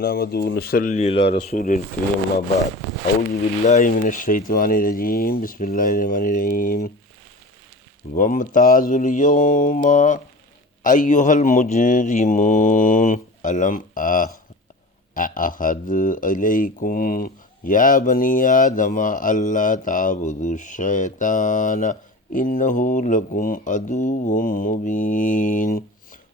نحمدہ و نصلی علی رسول الکریم اما بعد اعوذ باللہ من الشیطان الرجیم بسم اللہ الرحمن الرحیم وامتازوا اليوم ایہا المجرمون الم اعہد الیکم یا بنی آدم الا تعبدوا الشیطان انہ لکم عدو مبین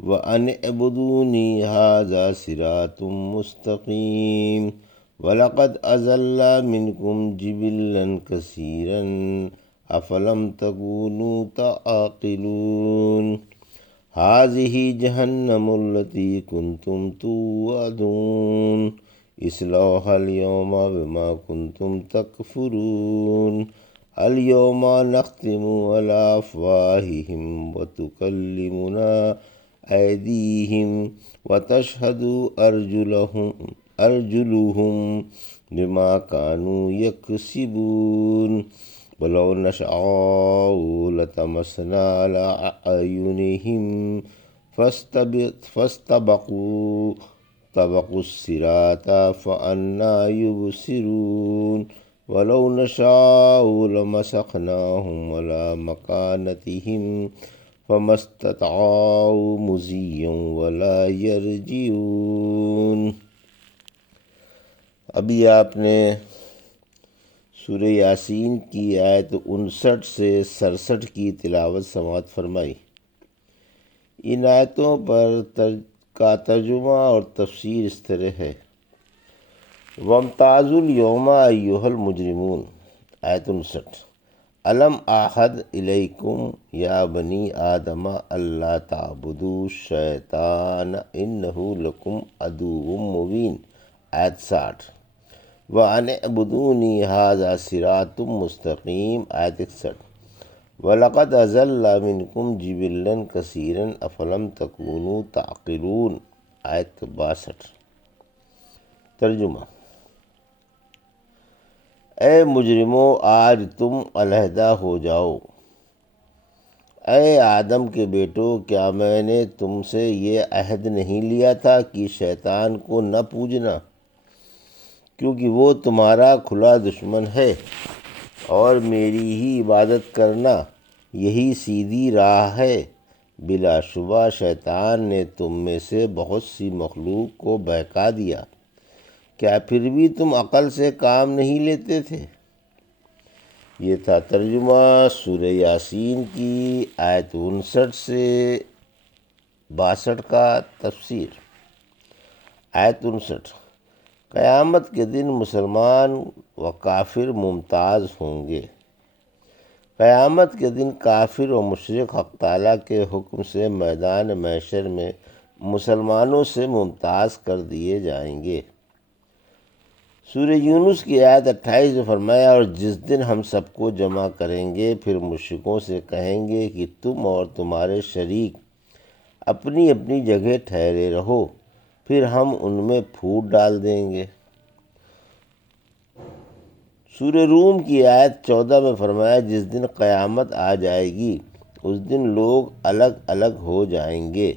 وَأَنِ اعْبُدُونِي هَذَا صِرَاطٌ مُّسْتَقِيمٌ وَلَقَدْ أَضَلَّ مِنْكُمْ جِبِلًّا كَثِيرًا أَفَلَمْ تَكُونُوا تَعْقِلُونَ هَٰذِهِ جَهَنَّمُ الَّتِي كُنتُمْ تُوعَدُونَ اصْلَوْهَا الْيَوْمَ بِمَا كُنتُمْ تَكْفُرُونَ الْيَوْمَ نَخْتِمُ عَلَىٰ أَفْوَاهِهِمْ وَتُكَلِّمُنَا أَيْدِيهِمْ وَتَشْهَدُ أَرْجُلُهُمْ بِمَا كَانُوا يَكْسِبُونَ وَلَوْ نَشَاءُ لَطَمَسْنَا عَلَىٰ أَعْيُنِهِمْ فَاسْتَبَقُوا الصِّرَاطَ فَأَنَّىٰ يُبْصِرُونَ وَلَوْ نَشَاءُ لَمَسَخْنَاهُمْ عَلَىٰ مَكَانَتِهِمْ فَمَا اسْتَطَاعُوا مُضِيًّا وَلَا يَرْجِعُونَ۔ ابھی آپ نے سورہ یاسین کی آیت 59 سے 67 کی تلاوت سماعت فرمائی۔ ان آیتوں کا ترجمہ اور تفسیر اس طرح ہے: وَامْتَازُوا الْيَوْمَ أَيُّهَا الْمُجْرِمُونَ آیت 59 الم اعہد الیکم یا بنی آدم الا تعبدوا الشیطان انہ لکم عدو مبین آیت 60 وَأَنِ اعْبُدُونِي هَٰذَا صِرَاطٌ مُّسْتَقِيمٌ آیت 61 وَلَقَدْ أَضَلَّ مِنْكُمْ جِبِلًّا كَثِيرًا أَفَلَمْ تَكُونُوا تَعْقِلُونَ آیت 62۔ ترجمہ: اے مجرموں، آج تم علیحدہ ہو جاؤ۔ اے آدم کے بیٹو، کیا میں نے تم سے یہ عہد نہیں لیا تھا کہ شیطان کو نہ پوجنا، کیونکہ وہ تمہارا کھلا دشمن ہے، اور میری ہی عبادت کرنا یہی سیدھی راہ ہے۔ بلا شبہ شیطان نے تم میں سے بہت سی مخلوق کو بہکا دیا، کیا پھر بھی تم عقل سے کام نہیں لیتے تھے؟ یہ تھا ترجمہ سورہ یاسین کی آیت 59 سے 62 کا تفسیر۔ آیت 59: قیامت کے دن مسلمان و کافر ممتاز ہوں گے۔ قیامت کے دن کافر و مشرک حق تعالیٰ کے حکم سے میدان محشر میں مسلمانوں سے ممتاز کر دیے جائیں گے۔ سورہ یونس کی آیت 28 میں فرمایا: اور جس دن ہم سب کو جمع کریں گے، پھر مشرکوں سے کہیں گے کہ تم اور تمہارے شریک اپنی اپنی جگہ ٹھہرے رہو، پھر ہم ان میں پھوٹ ڈال دیں گے۔ سورہ روم کی آیت 14 میں فرمایا: جس دن قیامت آ جائے گی، اس دن لوگ الگ الگ ہو جائیں گے۔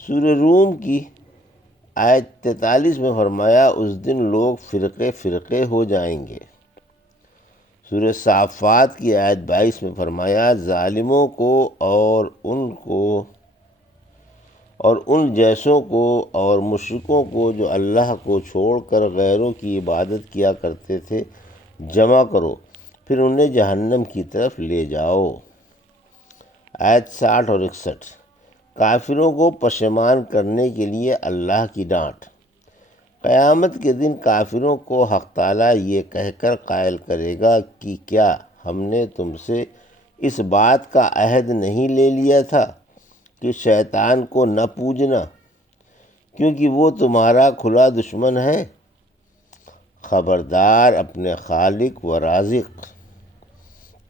سورہ روم کی آیت 43 میں فرمایا: اس دن لوگ فرقے فرقے ہو جائیں گے۔ سورہ صافات کی آیت 22 میں فرمایا: ظالموں کو اور ان جیسوں کو اور مشرکوں کو جو اللہ کو چھوڑ کر غیروں کی عبادت کیا کرتے تھے جمع کرو، پھر انہیں جہنم کی طرف لے جاؤ۔ آیت 60 اور 61: کافروں کو پشیمان کرنے کے لیے اللہ کی ڈانٹ۔ قیامت کے دن کافروں کو حق تعالیٰ یہ کہہ کر قائل کرے گا کہ کیا ہم نے تم سے اس بات کا عہد نہیں لے لیا تھا کہ شیطان کو نہ پوجنا، کیونکہ وہ تمہارا کھلا دشمن ہے؟ خبردار، اپنے خالق و رازق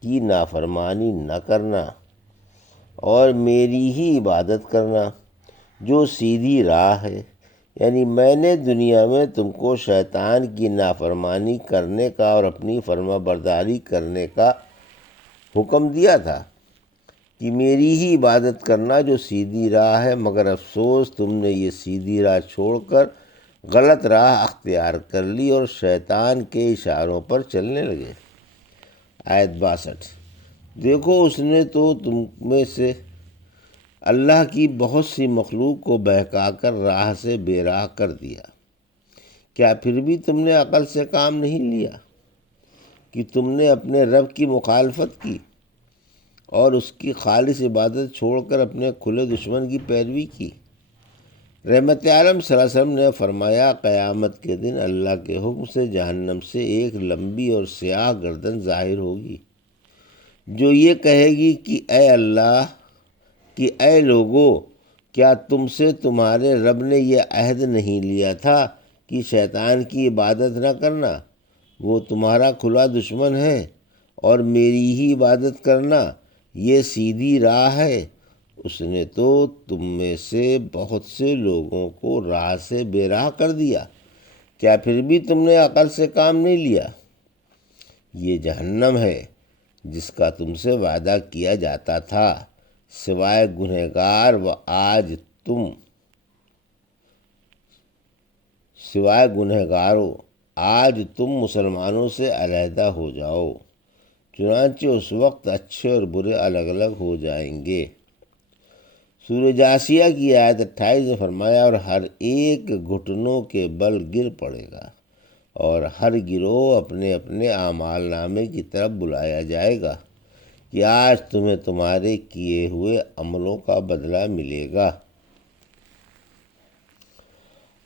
کی نافرمانی نہ کرنا اور میری ہی عبادت کرنا، جو سیدھی راہ ہے۔ یعنی میں نے دنیا میں تم کو شیطان کی نافرمانی کرنے کا اور اپنی فرما برداری کرنے کا حکم دیا تھا کہ میری ہی عبادت کرنا جو سیدھی راہ ہے، مگر افسوس تم نے یہ سیدھی راہ چھوڑ کر غلط راہ اختیار کر لی اور شیطان کے اشاروں پر چلنے لگے۔ آیت 62۔ دیکھو اس نے تو تم میں سے اللہ کی بہت سی مخلوق کو بہکا کر راہ سے بے راہ کر دیا، کیا پھر بھی تم نے عقل سے کام نہیں لیا کہ تم نے اپنے رب کی مخالفت کی اور اس کی خالص عبادت چھوڑ کر اپنے کھلے دشمن کی پیروی کی۔ رحمت عالم صلی اللہ علیہ وسلم نے فرمایا، قیامت کے دن اللہ کے حکم سے جہنم سے ایک لمبی اور سیاہ گردن ظاہر ہوگی جو یہ کہے گی کہ اے اللہ، کہ اے لوگو، کیا تم سے تمہارے رب نے یہ عہد نہیں لیا تھا کہ شیطان کی عبادت نہ کرنا؟ وہ تمہارا کھلا دشمن ہے اور میری ہی عبادت کرنا یہ سیدھی راہ ہے۔ اس نے تو تم میں سے بہت سے لوگوں کو راہ سے بے راہ کر دیا، کیا پھر بھی تم نے عقل سے کام نہیں لیا؟ یہ جہنم ہے جس کا تم سے وعدہ کیا جاتا تھا، سوائے گنہگار سوائے گنہگاروں آج تم مسلمانوں سے علیحدہ ہو جاؤ، چنانچہ اس وقت اچھے اور برے الگ الگ ہو جائیں گے۔ سورہ جاثیہ کی آیت 28 میں فرمایا، اور ہر ایک گھٹنوں کے بل گر پڑے گا اور ہر گروہ اپنے اپنے اعمال نامے کی طرف بلایا جائے گا کہ آج تمہیں تمہارے کیے ہوئے عملوں کا بدلہ ملے گا۔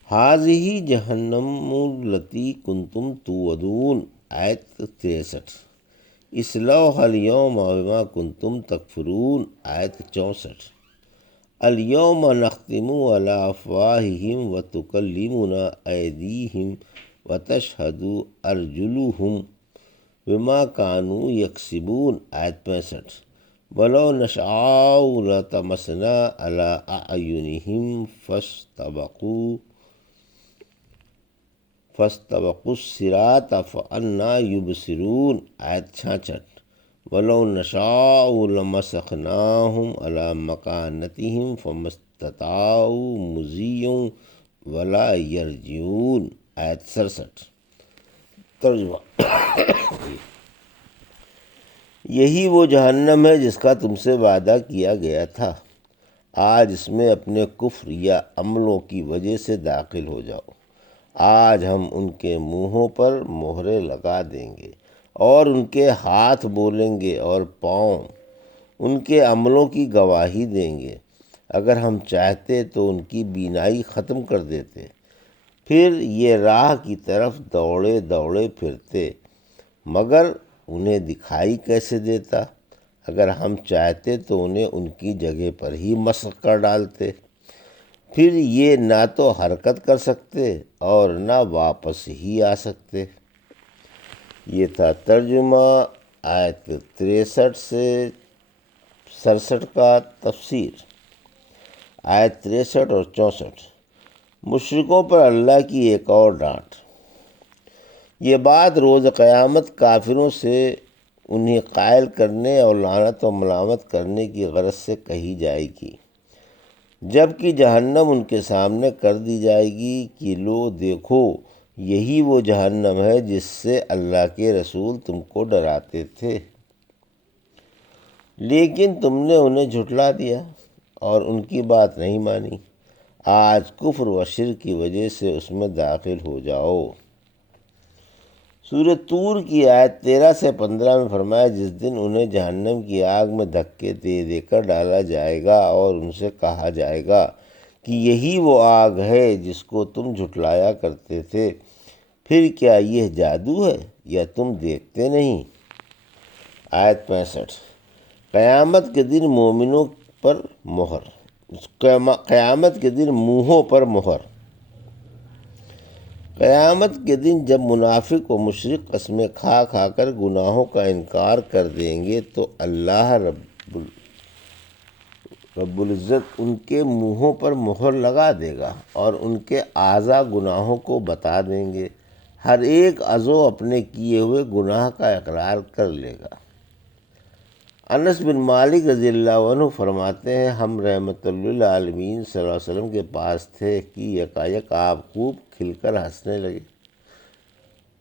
ھذہ جہنم التی کنتم توعدون، آیت 63۔ اصلوھا اليوم بما کنتم تکفرون، آیت 64۔ الیوم نختم علی افواہہم وتکلمنا ایدیہم وتشہد ارجلہم بما کانوا یکسبون، آیت 65۔ ولو نشاء لطمسنا علی اعینہم فاستبقوا الصراط فأنی یبصرون، آیت 66۔ ولو نشاء لمسخناہم علی مکانتہم فما استطاعوا مضیا ولا یرجعون، آیت 67۔ ترجمہ۔ یہی وہ جہنم ہے جس کا تم سے وعدہ کیا گیا تھا، آج اس میں اپنے کفر یا عملوں کی وجہ سے داخل ہو جاؤ۔ آج ہم ان کے منہوں پر مہرے لگا دیں گے اور ان کے ہاتھ بولیں گے اور پاؤں ان کے عملوں کی گواہی دیں گے۔ اگر ہم چاہتے تو ان کی بینائی ختم کر دیتے، پھر یہ راہ کی طرف دوڑے دوڑے پھرتے، مگر انہیں دکھائی کیسے دیتا؟ اگر ہم چاہتے تو انہیں ان کی جگہ پر ہی مسخ کر ڈالتے، پھر یہ نہ تو حرکت کر سکتے اور نہ واپس ہی آ سکتے۔ یہ تھا ترجمہ آیت 63 سے 67 کا تفسیر۔ آیت 63 اور 64۔ مشرکوں پر اللہ کی ایک اور ڈانٹ۔ یہ بات روز قیامت کافروں سے انہیں قائل کرنے اور لعنت و ملامت کرنے کی غرض سے کہی جائے گی، جب کہ جہنم ان کے سامنے کر دی جائے گی کہ لو دیکھو، یہی وہ جہنم ہے جس سے اللہ کے رسول تم کو ڈراتے تھے، لیکن تم نے انہیں جھٹلا دیا اور ان کی بات نہیں مانی۔ آج کفر و شرک کی وجہ سے اس میں داخل ہو جاؤ۔ سورہ طور کی آیت 13 سے 15 میں فرمایا، جس دن انہیں جہنم کی آگ میں دھکے دے دے کر ڈالا جائے گا اور ان سے کہا جائے گا کہ یہی وہ آگ ہے جس کو تم جھٹلایا کرتے تھے، پھر کیا یہ جادو ہے یا تم دیکھتے نہیں؟ آیت 65۔ قیامت کے دن مومنوں پر مہر۔ قیامت کے دن منہوں پر مہر۔ قیامت کے دن جب منافق و مشرک قسمیں کھا کھا کر گناہوں کا انکار کر دیں گے تو اللہ رب العزت ان کے منہوں پر مہر لگا دے گا اور ان کے اعضاء گناہوں کو بتا دیں گے۔ ہر ایک عضو اپنے کیے ہوئے گناہ کا اقرار کر لے گا۔ انس بن مالک رضی اللہ عنہ فرماتے ہیں ہم رحمت للعالمین صلی اللہ علیہ وسلم کے پاس تھے کہ یکایک آپ خوب کھل کر ہنسنے لگے،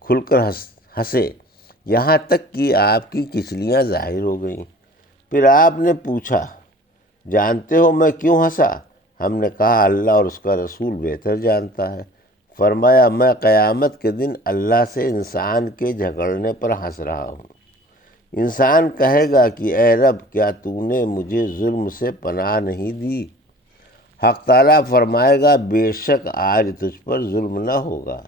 کھل کر ہنسے، یہاں تک کہ آپ کی کچلیاں ظاہر ہو گئیں۔ پھر آپ نے پوچھا جانتے ہو میں کیوں ہنسا؟ ہم نے کہا اللہ اور اس کا رسول بہتر جانتا ہے۔ فرمایا میں قیامت کے دن اللہ سے انسان کے جھگڑنے پر ہنس رہا ہوں۔ انسان کہے گا کہ اے رب کیا تو نے مجھے ظلم سے پناہ نہیں دی؟ حق تعالیٰ فرمائے گا بے شک آج تجھ پر ظلم نہ ہوگا۔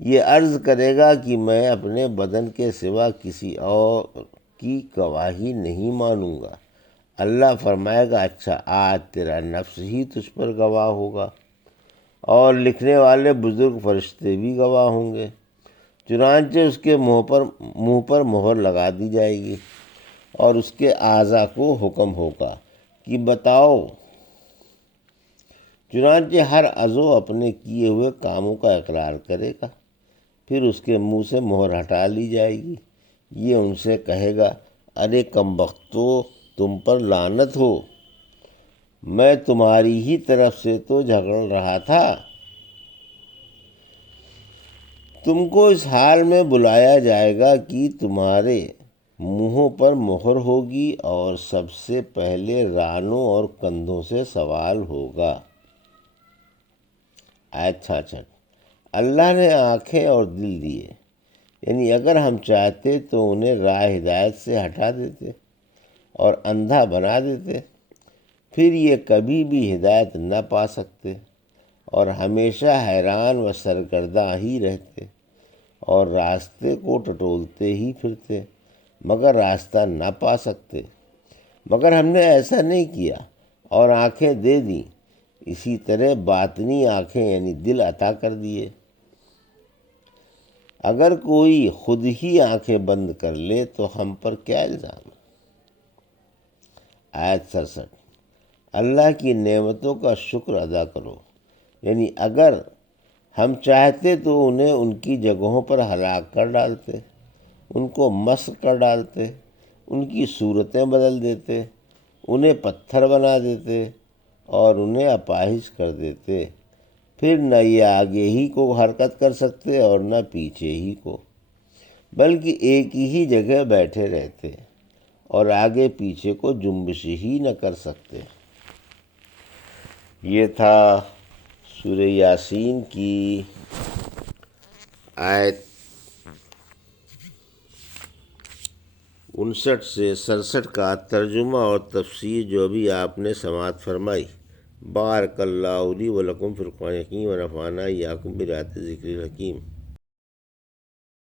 یہ عرض کرے گا کہ میں اپنے بدن کے سوا کسی اور کی گواہی نہیں مانوں گا۔ اللہ فرمائے گا اچھا آج تیرا نفس ہی تجھ پر گواہ ہوگا، اور لکھنے والے بزرگ فرشتے بھی گواہ ہوں گے۔ چنانچہ اس کے منہ پر مہر لگا دی جائے گی، اور اس کے اعضاء کو حکم ہوگا کہ بتاؤ۔ چنانچہ ہر عضو اپنے کیے ہوئے کاموں کا اقرار کرے گا، پھر اس کے منہ سے مہر ہٹا لی جائے گی۔ یہ ان سے کہے گا ارے کم بختو تم پر لعنت ہو، میں تمہاری ہی طرف سے تو جھگڑ رہا تھا۔ تم کو اس حال میں بلایا جائے گا کہ تمہارے منہوں پر مہر ہوگی، اور سب سے پہلے رانوں اور کندھوں سے سوال ہوگا۔ آیت 66۔ اللہ نے آنکھیں اور دل دیے، یعنی اگر ہم چاہتے تو انہیں راہ ہدایت سے ہٹا دیتے اور اندھا بنا دیتے، پھر یہ کبھی بھی ہدایت نہ پا سکتے، اور ہمیشہ حیران و سرگرداں ہی رہتے، اور راستے کو ٹٹولتے ہی پھرتے مگر راستہ نہ پا سکتے۔ مگر ہم نے ایسا نہیں کیا اور آنکھیں دے دیں، اسی طرح باطنی آنکھیں یعنی دل عطا کر دیے۔ اگر کوئی خود ہی آنکھیں بند کر لے تو ہم پر کیا الزام؟ آیت 67۔ اللہ کی نعمتوں کا شکر ادا کرو، یعنی اگر ہم چاہتے تو انہیں ان کی جگہوں پر ہلاک کر ڈالتے، ان کو مسخ کر ڈالتے، ان کی صورتیں بدل دیتے، انہیں پتھر بنا دیتے اور انہیں اپاہج کر دیتے، پھر نہ یہ آگے ہی کو حرکت کر سکتے اور نہ پیچھے ہی کو، بلکہ ایک ہی جگہ بیٹھے رہتے اور آگے پیچھے کو جنبش ہی نہ کر سکتے۔ یہ تھا سورہ یاسین کی آیت 59 سے 67 کا ترجمہ اور تفسیر جو بھی آپ نے سماعت فرمائی۔ بارک اللہ لی و لکم فی القرآن الحکیم و نفعنی ایاکم بآیات الذکر الحکیم۔